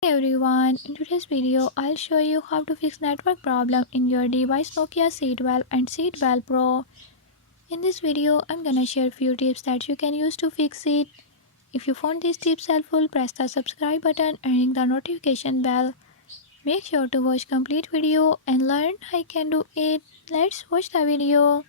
Hey everyone, in today's video I'll show you how to fix network problem in your device Nokia C12 and C12 Pro. In this video I'm gonna share few tips that you can use to fix it. If you found these tips helpful, press the subscribe button and ring the notification bell. Make sure to watch complete video and learn how I can do it. Let's watch the video.